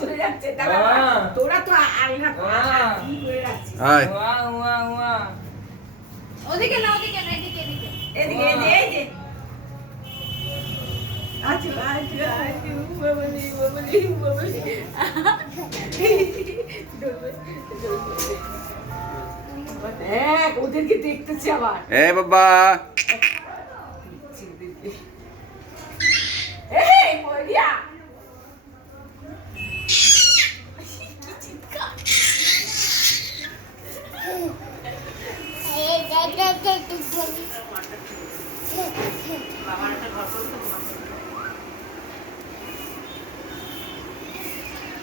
চলে যাচ্ছে তোরা তো আলগা কি করে রাখছিস ওদিকে না এদিকে এদিকে এই যে আচ্ছা বাবালি দেখ ওদেরকে দেখতেছি আবার বাবা এই মরিয়া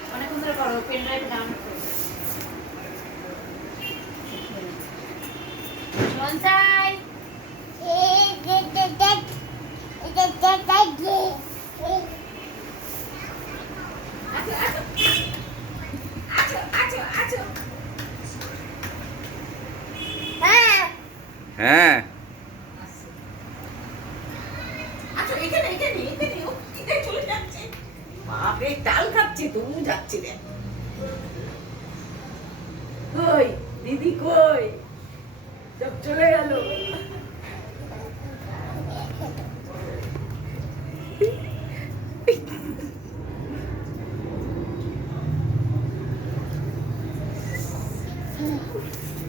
অনেকক্ষণ ধরে করো পেন ড্রাইভ ডাউনলোড করো সঞ্চাই হ্যাঁ বাপরে তাল খাচ্ছে তবু যাচ্ছে রে কই দিদি কই সব চলে গেল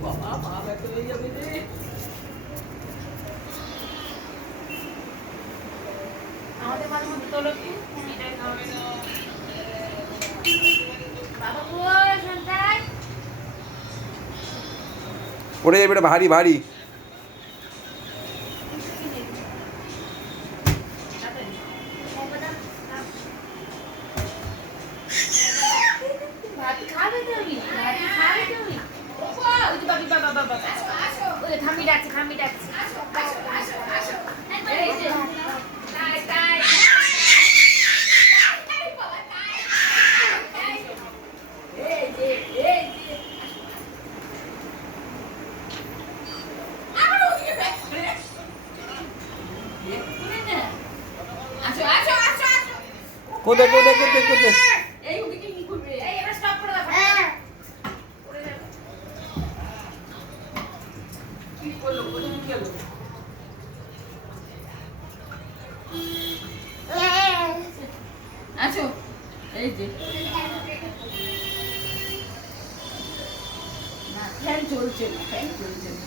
বাবা বাবা চলে যাবে রে আমাদের মাঝে মধ্যে তোলো কি এটা খাবে না বাবা কই সন্তান পড়ে যাবে, এটা ভারী ভারী। কোথায় কোথায় কোথায় কোথায় এই ওদিকে কি করবে এই এবার স্টপ করে দাও কি করলো কোথায় গেল আছো এই যে না ফ্যান চলছে না